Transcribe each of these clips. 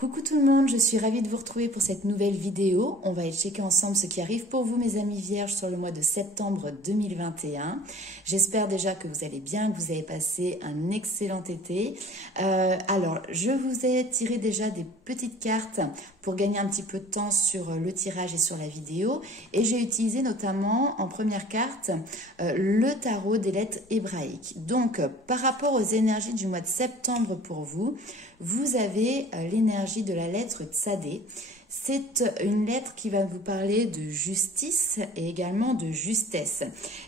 Coucou tout le monde, je suis ravie de vous retrouver pour cette nouvelle vidéo. On va checker ensemble ce qui arrive pour vous mes amis vierges sur le mois de septembre 2021. J'espère déjà que vous allez bien, que vous avez passé un excellent été. Alors, je vous ai tiré déjà des petites cartes pour gagner un petit peu de temps sur le tirage et sur la vidéo. Et j'ai utilisé notamment en première carte le tarot des lettres hébraïques. Donc, par rapport aux énergies du mois de septembre pour vous, vous avez l'énergie de la lettre Tsadé. C'est une lettre qui va vous parler de justice et également de justesse.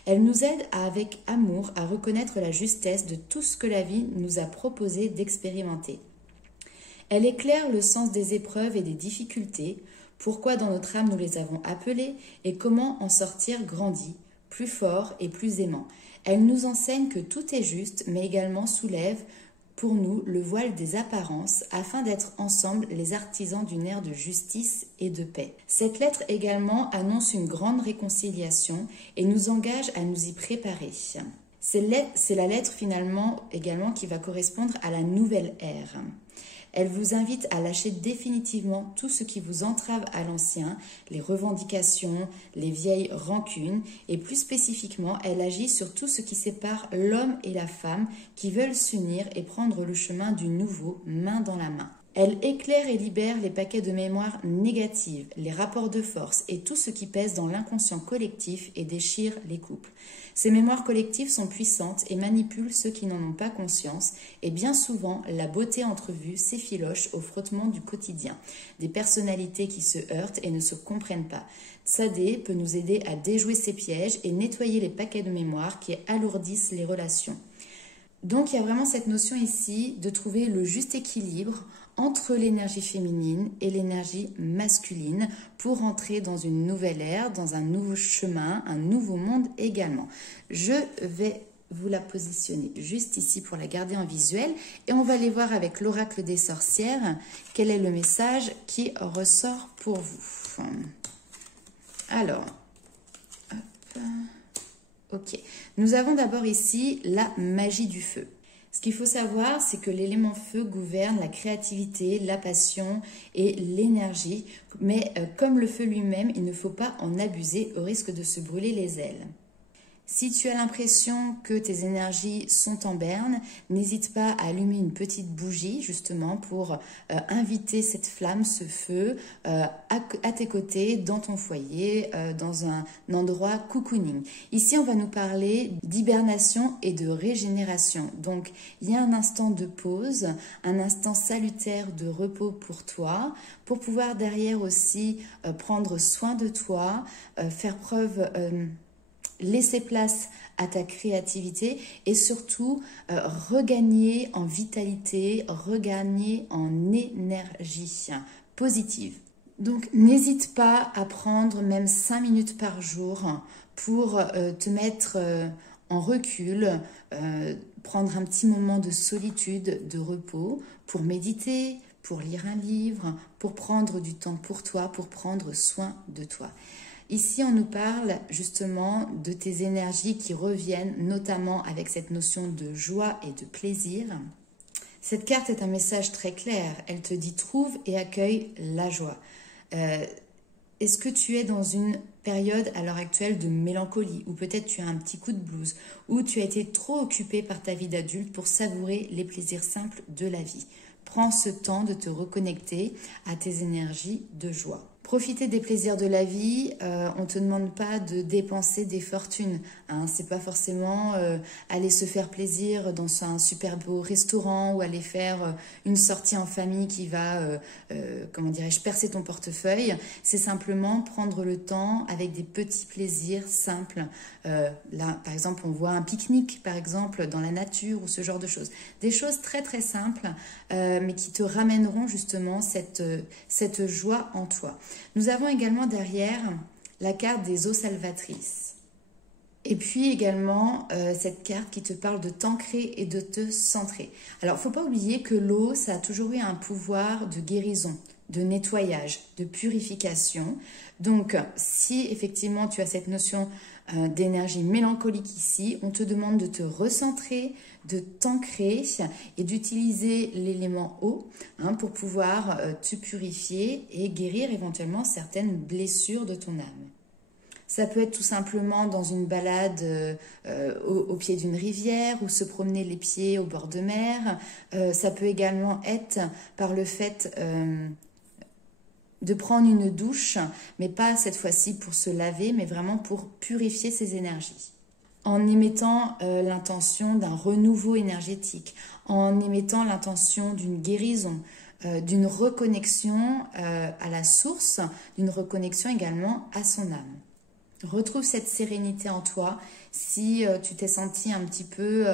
Elle nous aide avec amour à reconnaître la justesse de tout ce que la vie nous a proposé d'expérimenter. Elle éclaire le sens des épreuves et des difficultés, pourquoi dans notre âme nous les avons appelées et comment en sortir grandi, plus fort et plus aimant. Elle nous enseigne que tout est juste, mais également soulève pour nous le voile des apparences afin d'être ensemble les artisans d'une ère de justice et de paix. Cette lettre également annonce une grande réconciliation et nous engage à nous y préparer. C'est la lettre finalement également qui va correspondre à la nouvelle ère. Elle vous invite à lâcher définitivement tout ce qui vous entrave à l'ancien, les revendications, les vieilles rancunes, et plus spécifiquement, elle agit sur tout ce qui sépare l'homme et la femme qui veulent s'unir et prendre le chemin du nouveau, main dans la main. Elle éclaire et libère les paquets de mémoire négatives, les rapports de force et tout ce qui pèse dans l'inconscient collectif et déchire les couples. Ces mémoires collectives sont puissantes et manipulent ceux qui n'en ont pas conscience et bien souvent la beauté entrevue s'effiloche au frottement du quotidien. Des personnalités qui se heurtent et ne se comprennent pas. Tsadé peut nous aider à déjouer ces pièges et nettoyer les paquets de mémoire qui alourdissent les relations. Donc il y a vraiment cette notion ici de trouver le juste équilibre entre l'énergie féminine et l'énergie masculine pour entrer dans une nouvelle ère, dans un nouveau chemin, un nouveau monde également. Je vais vous la positionner juste ici pour la garder en visuel et on va aller voir avec l'oracle des sorcières quel est le message qui ressort pour vous. Alors, hop. Ok, nous avons d'abord ici la magie du feu. Ce qu'il faut savoir, c'est que l'élément feu gouverne la créativité, la passion et l'énergie. Mais comme le feu lui-même, il ne faut pas en abuser au risque de se brûler les ailes. Si tu as l'impression que tes énergies sont en berne, n'hésite pas à allumer une petite bougie justement pour inviter cette flamme, ce feu à tes côtés, dans ton foyer, dans un endroit cocooning. Ici, on va nous parler d'hibernation et de régénération. Donc, il y a un instant de pause, un instant salutaire de repos pour toi, pour pouvoir derrière aussi prendre soin de toi, faire preuve... laisser place à ta créativité et surtout regagner en vitalité, regagner en énergie positive. Donc n'hésite pas à prendre même 5 minutes par jour pour te mettre en recul, prendre un petit moment de solitude, de repos, pour méditer, pour lire un livre, pour prendre du temps pour toi, pour prendre soin de toi. Ici, on nous parle justement de tes énergies qui reviennent, notamment avec cette notion de joie et de plaisir. Cette carte est un message très clair. Elle te dit « trouve et accueille la joie ». Est-ce que tu es dans une période à l'heure actuelle de mélancolie ou peut-être tu as un petit coup de blues ou tu as été trop occupé par ta vie d'adulte pour savourer les plaisirs simples de la vie? Prends ce temps de te reconnecter à tes énergies de joie. Profiter des plaisirs de la vie, on ne te demande pas de dépenser des fortunes. Hein. C'est pas forcément aller se faire plaisir dans un super beau restaurant ou aller faire une sortie en famille qui va, comment dirais-je, percer ton portefeuille. C'est simplement prendre le temps avec des petits plaisirs simples. Là, par exemple, on voit un pique-nique, par exemple, dans la nature ou ce genre de choses. Des choses très très simples, mais qui te ramèneront justement cette joie en toi. Nous avons également derrière la carte des eaux salvatrices. Et puis également cette carte qui te parle de t'ancrer et de te centrer. Alors, il ne faut pas oublier que l'eau, ça a toujours eu un pouvoir de guérison, de nettoyage, de purification. Donc, si effectivement tu as cette notion d'énergie mélancolique ici. On te demande de te recentrer, de t'ancrer et d'utiliser l'élément eau pour pouvoir te purifier et guérir éventuellement certaines blessures de ton âme. Ça peut être tout simplement dans une balade au pied d'une rivière ou se promener les pieds au bord de mer. Ça peut également être par le fait de prendre une douche, mais pas cette fois-ci pour se laver, mais vraiment pour purifier ses énergies. En émettant l'intention d'un renouveau énergétique, en émettant l'intention d'une guérison, d'une reconnexion à la source, d'une reconnexion également à son âme. Retrouve cette sérénité en toi. Si tu t'es senti un petit peu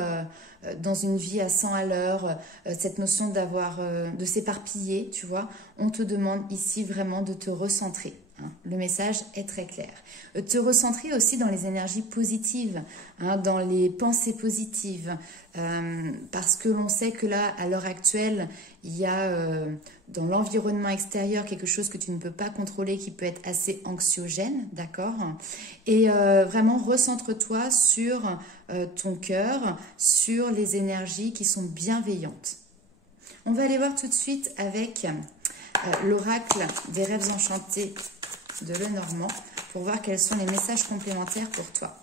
dans une vie à 100 à l'heure, cette notion de s'éparpiller, tu vois, on te demande ici vraiment de te recentrer. Le message est très clair. Te recentrer aussi dans les énergies positives, dans les pensées positives, parce que l'on sait que là, à l'heure actuelle, il y a dans l'environnement extérieur quelque chose que tu ne peux pas contrôler, qui peut être assez anxiogène, d'accord? Et vraiment, recentre-toi sur ton cœur, sur les énergies qui sont bienveillantes. On va aller voir tout de suite avec l'oracle des rêves enchantés de Lenormand pour voir quels sont les messages complémentaires pour toi.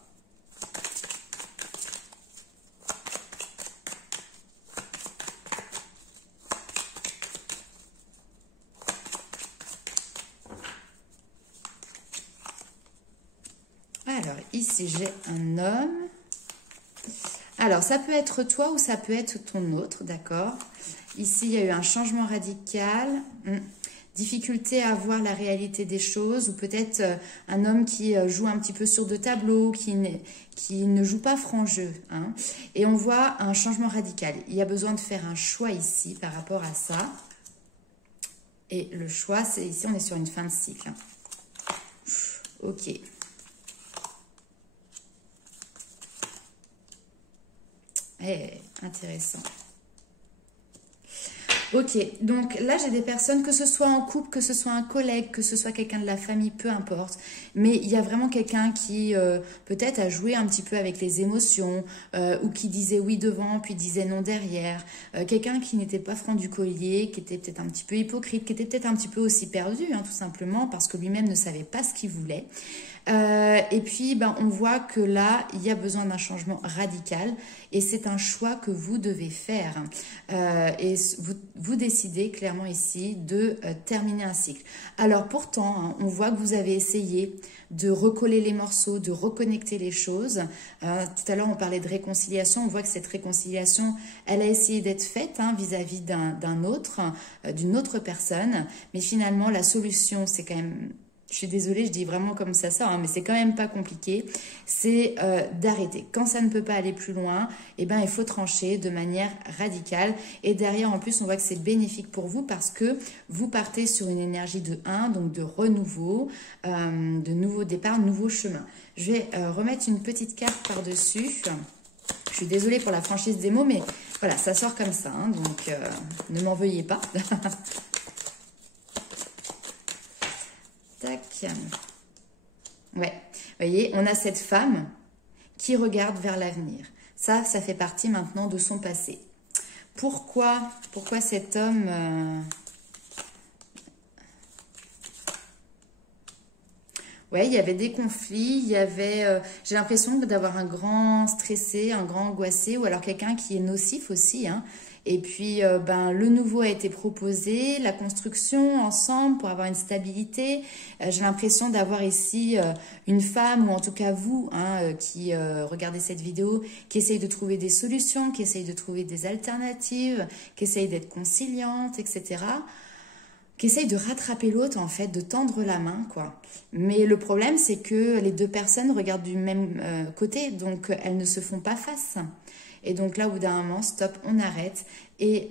Alors, ici, j'ai un homme. Alors, ça peut être toi ou ça peut être ton autre, d'accord? Ici, il y a eu un changement radical. Difficulté à voir la réalité des choses, ou peut-être un homme qui joue un petit peu sur deux tableaux, qui ne joue pas franc jeu. Et on voit un changement radical. Il y a besoin de faire un choix ici par rapport à ça. Et le choix, c'est ici, on est sur une fin de cycle. Ok. Intéressant. Ok, donc là j'ai des personnes, que ce soit en couple, que ce soit un collègue, que ce soit quelqu'un de la famille, peu importe, mais il y a vraiment quelqu'un qui peut-être a joué un petit peu avec les émotions, ou qui disait oui devant puis disait non derrière, quelqu'un qui n'était pas franc du collier, qui était peut-être un petit peu hypocrite, qui était peut-être un petit peu aussi perdu, tout simplement parce que lui-même ne savait pas ce qu'il voulait. Et puis, on voit que là, il y a besoin d'un changement radical et c'est un choix que vous devez faire. Et vous décidez clairement ici de terminer un cycle. Alors pourtant, on voit que vous avez essayé de recoller les morceaux, de reconnecter les choses. Tout à l'heure, on parlait de réconciliation. On voit que cette réconciliation, elle a essayé d'être faite vis-à-vis d'un autre, d'une autre personne. Mais finalement, la solution, c'est quand même... Je suis désolée, je dis vraiment comme ça sort, mais c'est quand même pas compliqué. C'est d'arrêter. Quand ça ne peut pas aller plus loin, il faut trancher de manière radicale. Et derrière, en plus, on voit que c'est bénéfique pour vous parce que vous partez sur une énergie de 1, donc de renouveau, de nouveau départ, nouveau chemin. Je vais remettre une petite carte par-dessus. Je suis désolée pour la franchise des mots, mais voilà, ça sort comme ça. Donc, ne m'en veuillez pas. Tac. Ouais, vous voyez, on a cette femme qui regarde vers l'avenir. Ça fait partie maintenant de son passé. Pourquoi cet homme... Ouais, il y avait des conflits, il y avait... j'ai l'impression d'avoir un grand stressé, un grand angoissé, ou alors quelqu'un qui est nocif aussi, Et puis, le nouveau a été proposé, la construction ensemble pour avoir une stabilité. J'ai l'impression d'avoir ici une femme, ou en tout cas vous, qui regardez cette vidéo, qui essaye de trouver des solutions, qui essaye de trouver des alternatives, qui essaye d'être conciliante, etc., qui essaye de rattraper l'autre, en fait, de tendre la main, quoi. Mais le problème, c'est que les deux personnes regardent du même côté, donc elles ne se font pas face. Et donc là, au bout d'un moment, stop, on arrête. Et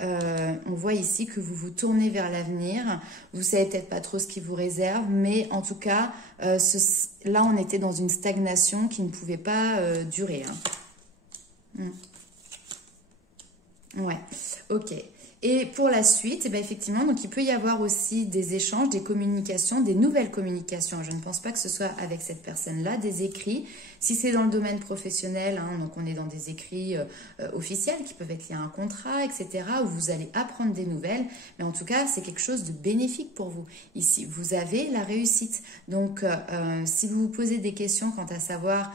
on voit ici que vous vous tournez vers l'avenir. Vous savez peut-être pas trop ce qui vous réserve, mais en tout cas, là, on était dans une stagnation qui ne pouvait pas durer. Ouais, ok. Et pour la suite, eh bien, effectivement, donc il peut y avoir aussi des échanges, des communications, des nouvelles communications. Je ne pense pas que ce soit avec cette personne-là, des écrits. Si c'est dans le domaine professionnel, hein, donc on est dans des écrits officiels qui peuvent être liés à un contrat, etc., où vous allez apprendre des nouvelles. Mais en tout cas, c'est quelque chose de bénéfique pour vous. Ici, vous avez la réussite. Donc, si vous vous posez des questions quant à savoir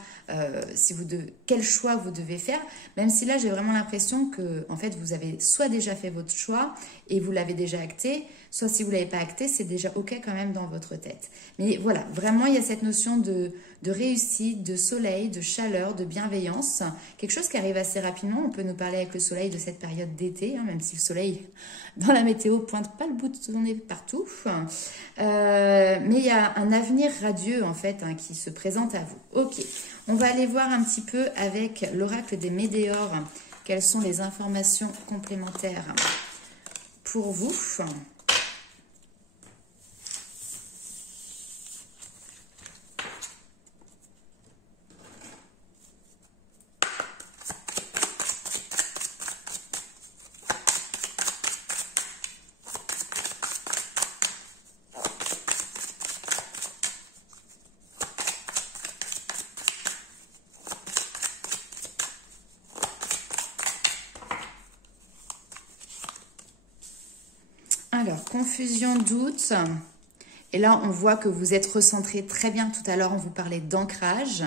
quel choix vous devez faire, même si là, j'ai vraiment l'impression que, en fait, vous avez soit déjà fait votre choix et vous l'avez déjà acté, soit si vous ne l'avez pas acté, c'est déjà OK quand même dans votre tête. Mais voilà, vraiment, il y a cette notion de réussite, de soleil, de chaleur, de bienveillance, quelque chose qui arrive assez rapidement. On peut nous parler avec le soleil de cette période d'été, hein, même si le soleil, dans la météo, pointe pas le bout de son nez partout. Mais il y a un avenir radieux, en fait, hein, qui se présente à vous. OK, on va aller voir un petit peu avec l'oracle des Météores, quelles sont les informations complémentaires pour vous. Alors, confusion, doute. Et là, on voit que vous êtes recentré très bien. Tout à l'heure, on vous parlait d'ancrage.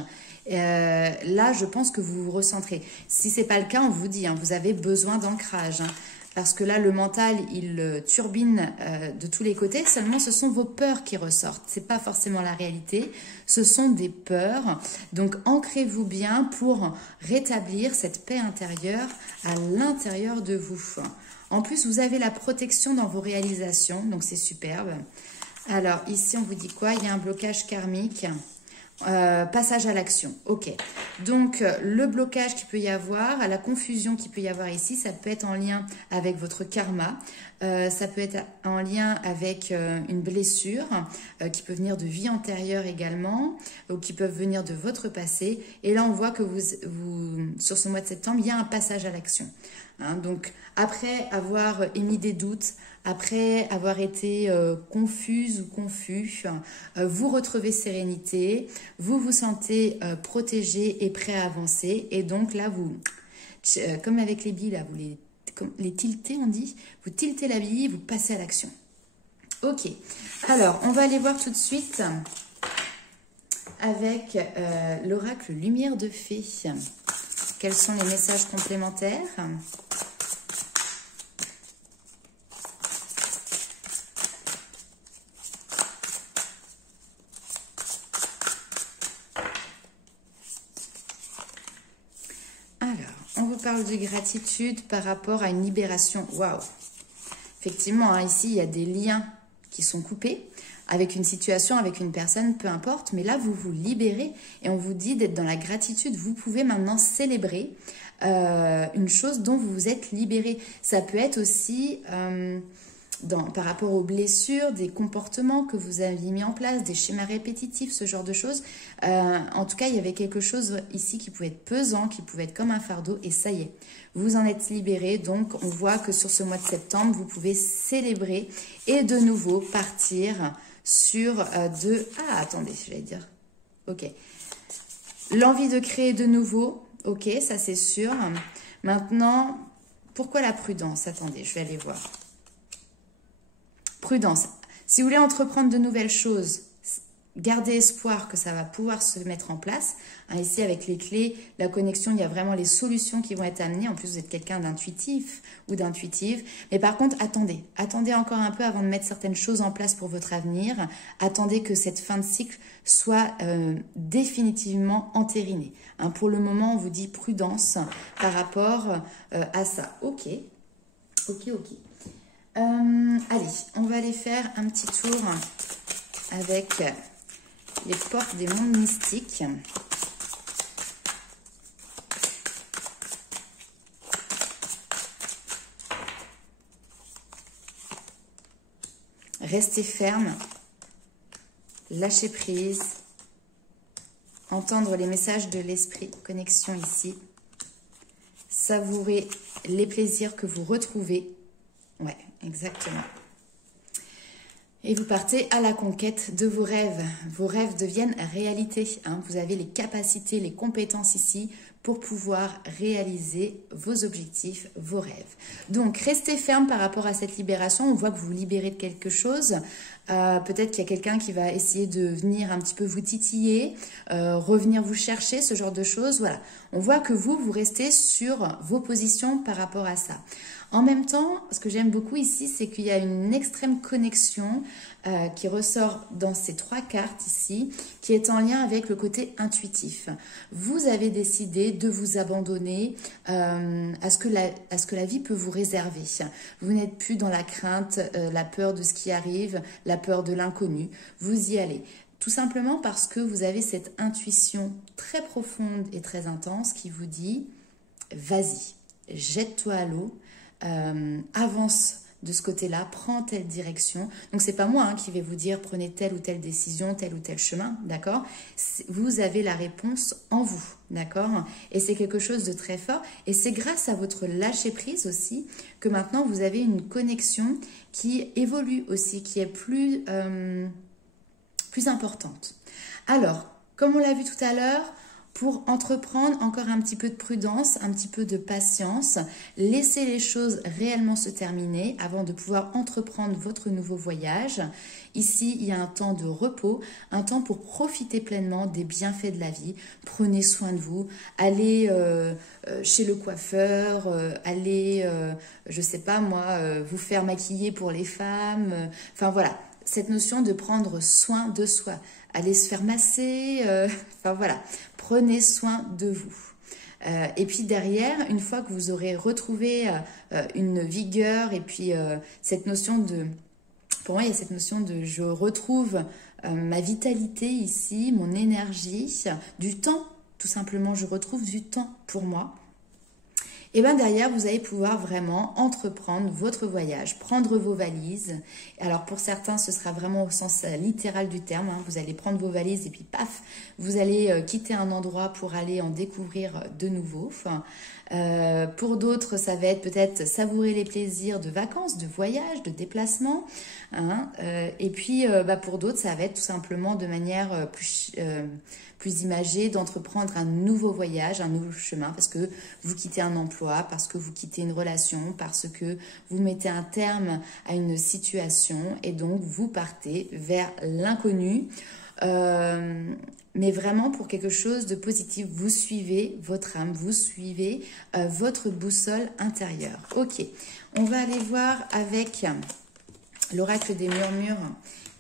Là, je pense que vous vous recentrez. Si ce n'est pas le cas, on vous dit, hein, vous avez besoin d'ancrage. Hein, parce que là, le mental, il turbine de tous les côtés. Seulement, ce sont vos peurs qui ressortent. Ce n'est pas forcément la réalité. Ce sont des peurs. Donc, ancrez-vous bien pour rétablir cette paix intérieure à l'intérieur de vous. En plus, vous avez la protection dans vos réalisations, donc c'est superbe. Alors, ici, on vous dit quoi? Il y a un blocage karmique. Passage à l'action. OK. Donc, le blocage qu'il peut y avoir, la confusion qu'il peut y avoir ici, ça peut être en lien avec votre karma. Ça peut être en lien avec une blessure qui peut venir de vie antérieure également, ou qui peuvent venir de votre passé. Et là, on voit que sur ce mois de septembre, il y a un passage à l'action. Hein, donc, après avoir émis des doutes, après avoir été confuse ou confus, vous retrouvez sérénité, vous vous sentez protégé et prêt à avancer. Et donc là, vous, comme avec les billes, là, vous les tiltez, on dit, vous tiltez la bille, vous passez à l'action. OK. Alors, on va aller voir tout de suite avec l'oracle Lumière de Fée. Quels sont les messages complémentaires ? On vous parle de gratitude par rapport à une libération. Waouh! Effectivement, hein, ici, il y a des liens qui sont coupés avec une situation, avec une personne, peu importe. Mais là, vous vous libérez et on vous dit d'être dans la gratitude. Vous pouvez maintenant célébrer une chose dont vous vous êtes libéré. Ça peut être aussi... par rapport aux blessures, des comportements que vous aviez mis en place, des schémas répétitifs, ce genre de choses. En tout cas, il y avait quelque chose ici qui pouvait être pesant, qui pouvait être comme un fardeau, et ça y est, vous en êtes libéré. Donc, on voit que sur ce mois de septembre, vous pouvez célébrer et de nouveau partir sur Ah, attendez, j'allais dire... Ok. L'envie de créer de nouveau, ok, ça c'est sûr. Maintenant, pourquoi la prudence? Attendez, je vais aller voir. Prudence. Si vous voulez entreprendre de nouvelles choses, gardez espoir que ça va pouvoir se mettre en place. Hein, ici, avec les clés, la connexion, il y a vraiment les solutions qui vont être amenées. En plus, vous êtes quelqu'un d'intuitif ou d'intuitive. Mais par contre, attendez. Attendez encore un peu avant de mettre certaines choses en place pour votre avenir. Attendez que cette fin de cycle soit définitivement entérinée. Hein, pour le moment, on vous dit prudence par rapport à ça. Ok. Ok, ok. Allez, on va aller faire un petit tour avec les portes des mondes mystiques. Restez ferme, lâchez prise, entendre les messages de l'esprit, connexion ici, savourer les plaisirs que vous retrouvez. Ouais, exactement. Et vous partez à la conquête de vos rêves. Vos rêves deviennent réalité, hein. Vous avez les capacités, les compétences ici pour pouvoir réaliser vos objectifs, vos rêves. Donc, restez ferme par rapport à cette libération. On voit que vous vous libérez de quelque chose. Peut-être qu'il y a quelqu'un qui va essayer de venir un petit peu vous titiller, revenir vous chercher, ce genre de choses. Voilà. On voit que vous restez sur vos positions par rapport à ça. En même temps, ce que j'aime beaucoup ici, c'est qu'il y a une extrême connexion qui ressort dans ces 3 cartes ici, qui est en lien avec le côté intuitif. Vous avez décidé de vous abandonner à ce que la vie peut vous réserver. Vous n'êtes plus dans la crainte, la peur de ce qui arrive, la peur de l'inconnu. Vous y allez. Tout simplement parce que vous avez cette intuition très profonde et très intense qui vous dit « Vas-y, jette-toi à l'eau. Avance de ce côté-là, prends telle direction. » Donc, c'est pas moi qui vais vous dire prenez telle ou telle décision, tel ou tel chemin, d'accord? Vous avez la réponse en vous, d'accord? Et c'est quelque chose de très fort. Et c'est grâce à votre lâcher-prise aussi que maintenant, vous avez une connexion qui évolue aussi, qui est plus importante. Alors, comme on l'a vu tout à l'heure, pour entreprendre, encore un petit peu de prudence, un petit peu de patience, laissez les choses réellement se terminer avant de pouvoir entreprendre votre nouveau voyage. Ici, il y a un temps de repos, un temps pour profiter pleinement des bienfaits de la vie. Prenez soin de vous, allez chez le coiffeur, allez, je sais pas moi, vous faire maquiller pour les femmes. Enfin voilà, cette notion de prendre soin de soi. Allez se faire masser, enfin voilà, prenez soin de vous. Et puis derrière, une fois que vous aurez retrouvé une vigueur et puis cette notion de, pour moi il y a cette notion de je retrouve ma vitalité ici, mon énergie, du temps, tout simplement, je retrouve du temps pour moi. Et bien derrière, vous allez pouvoir vraiment entreprendre votre voyage, prendre vos valises. Alors pour certains, ce sera vraiment au sens littéral du terme, hein. Vous allez prendre vos valises et puis paf, vous allez quitter un endroit pour aller en découvrir de nouveaux. Pour d'autres, ça va être peut-être savourer les plaisirs de vacances, de voyage, de déplacement, hein. Et puis pour d'autres, ça va être tout simplement de manière plus imagée d'entreprendre un nouveau voyage, un nouveau chemin, parce que vous quittez un emploi, parce que vous quittez une relation, parce que vous mettez un terme à une situation et donc vous partez vers l'inconnu. Mais vraiment pour quelque chose de positif, vous suivez votre âme, vous suivez votre boussole intérieure. Ok, on va aller voir avec l'oracle des murmures,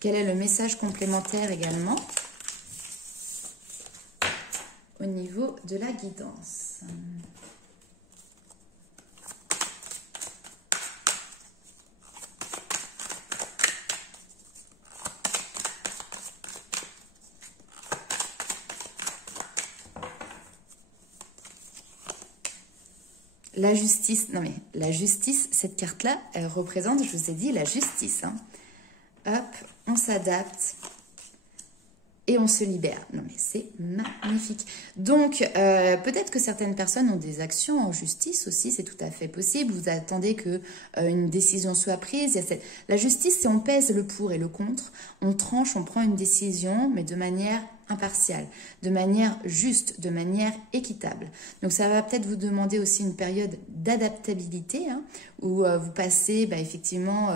quel est le message complémentaire également au niveau de la guidance. La justice, non mais la justice, cette carte-là, elle représente, je vous ai dit, la justice, hein. Hop, on s'adapte et on se libère. Non mais c'est magnifique. Donc, peut-être que certaines personnes ont des actions en justice aussi, c'est tout à fait possible. Vous attendez que une décision soit prise. La justice, c'est on pèse le pour et le contre, on tranche, on prend une décision, mais de manière impartiale, de manière juste, de manière équitable. Donc ça va peut-être vous demander aussi une période d'adaptabilité, hein, où vous passez effectivement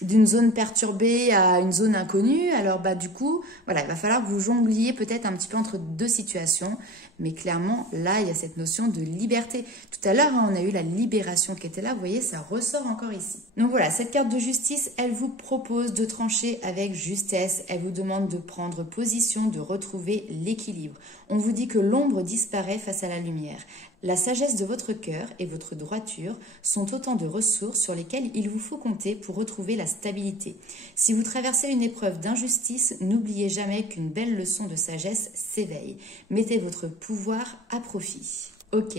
d'une zone perturbée à une zone inconnue. Alors du coup, voilà, il va falloir que vous jongliez peut-être un petit peu entre deux situations, mais clairement, là, il y a cette notion de liberté. Tout à l'heure, on a eu la libération qui était là, vous voyez, ça ressort encore ici. Donc voilà, cette carte de justice, elle vous propose de trancher avec justesse, elle vous demande de prendre position, de retrouver l'équilibre. On vous dit que l'ombre disparaît face à la lumière. La sagesse de votre cœur et votre droiture sont autant de ressources sur lesquelles il vous faut compter pour retrouver la stabilité. Si vous traversez une épreuve d'injustice, n'oubliez jamais qu'une belle leçon de sagesse s'éveille. Mettez votre pouvoir à profit. Ok,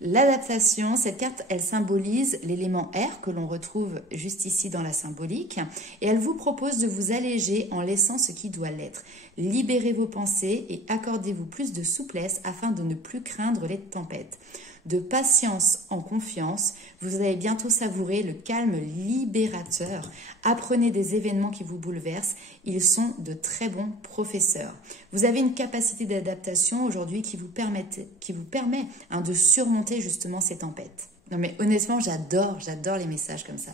l'adaptation, cette carte, elle symbolise l'élément air que l'on retrouve juste ici dans la symbolique et elle vous propose de vous alléger en laissant ce qui doit l'être. Libérez vos pensées et accordez-vous plus de souplesse afin de ne plus craindre les tempêtes. de patience en confiance. Vous allez bientôt savourer le calme libérateur. Apprenez des événements qui vous bouleversent. Ils sont de très bons professeurs. Vous avez une capacité d'adaptation aujourd'hui qui vous permet de surmonter justement ces tempêtes. Non mais honnêtement, j'adore les messages comme ça.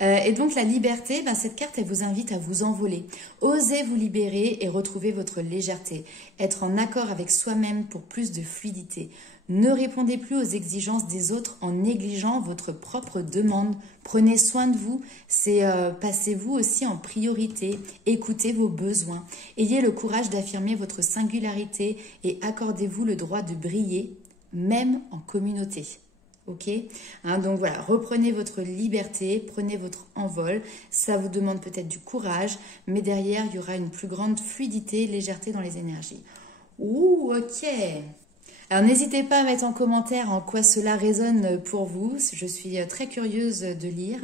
Et donc la liberté, cette carte, elle vous invite à vous envoler. Osez vous libérer et retrouver votre légèreté. Être en accord avec soi-même pour plus de fluidité. Ne répondez plus aux exigences des autres en négligeant votre propre demande. Prenez soin de vous, passez-vous aussi en priorité, écoutez vos besoins. Ayez le courage d'affirmer votre singularité et accordez-vous le droit de briller, même en communauté. Ok, donc voilà, reprenez votre liberté, prenez votre envol. Ça vous demande peut-être du courage, mais derrière, il y aura une plus grande fluidité, légèreté dans les énergies. Ouh, ok. Alors n'hésitez pas à mettre en commentaire en quoi cela résonne pour vous. Je suis très curieuse de lire.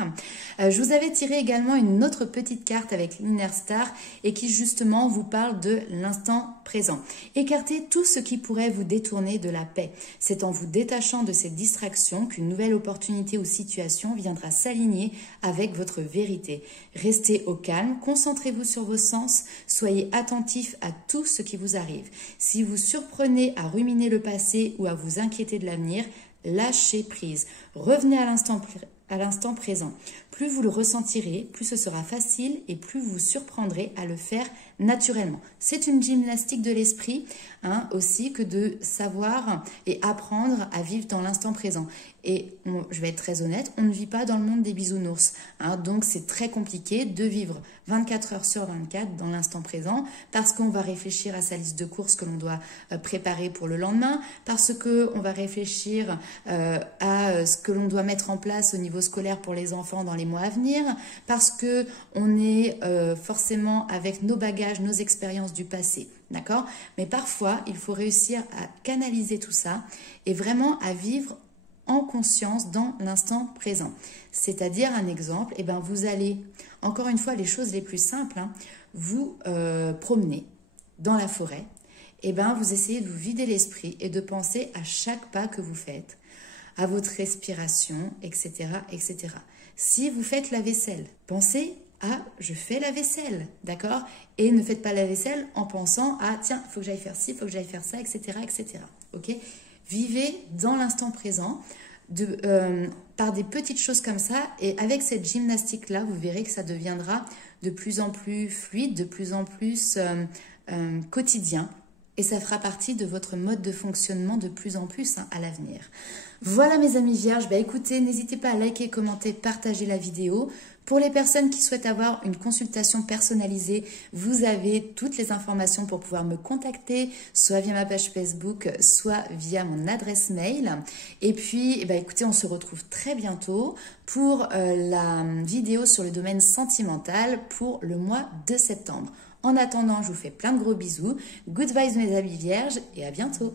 Je vous avais tiré également une autre petite carte avec l'Inner Star et qui justement vous parle de l'instant présent. Écartez tout ce qui pourrait vous détourner de la paix. C'est en vous détachant de ces distractions qu'une nouvelle opportunité ou situation viendra s'aligner avec votre vérité. Restez au calme, concentrez-vous sur vos sens, soyez attentif à tout ce qui vous arrive. Si vous surprenez à ruminer le passé ou à vous inquiéter de l'avenir, lâchez prise. Revenez à l'instant présent. Plus vous le ressentirez, plus ce sera facile et plus vous surprendrez à le faire naturellement. C'est une gymnastique de l'esprit aussi que de savoir et apprendre à vivre dans l'instant présent. Et je vais être très honnête, on ne vit pas dans le monde des bisounours. Donc c'est très compliqué de vivre 24 heures sur 24 dans l'instant présent parce qu'on va réfléchir à sa liste de courses que l'on doit préparer pour le lendemain, parce qu'on va réfléchir à ce que l'on doit mettre en place au niveau scolaire pour les enfants dans les mois à venir, parce qu'on est forcément avec nos bagages, nos expériences du passé. D'accord ? Mais parfois, il faut réussir à canaliser tout ça et vraiment à vivre en conscience dans l'instant présent. C'est-à-dire, un exemple, vous allez, encore une fois, les choses les plus simples, vous promenez dans la forêt, vous essayez de vous vider l'esprit et de penser à chaque pas que vous faites, à votre respiration, etc., etc. Si vous faites la vaisselle, pensez à « je fais la vaisselle », d'accord ? Et ne faites pas la vaisselle en pensant à « tiens, il faut que j'aille faire ci, il faut que j'aille faire ça, etc. etc. » Ok ? Vivez dans l'instant présent par des petites choses comme ça et avec cette gymnastique-là, vous verrez que ça deviendra de plus en plus fluide, de plus en plus quotidien et ça fera partie de votre mode de fonctionnement de plus en plus à l'avenir. Voilà mes amis vierges, écoutez, n'hésitez pas à liker, commenter, partager la vidéo. Pour les personnes qui souhaitent avoir une consultation personnalisée, vous avez toutes les informations pour pouvoir me contacter, soit via ma page Facebook, soit via mon adresse mail. Et puis, écoutez, on se retrouve très bientôt pour la vidéo sur le domaine sentimental pour le mois de septembre. En attendant, je vous fais plein de gros bisous. Good vibes mes amis vierges et à bientôt.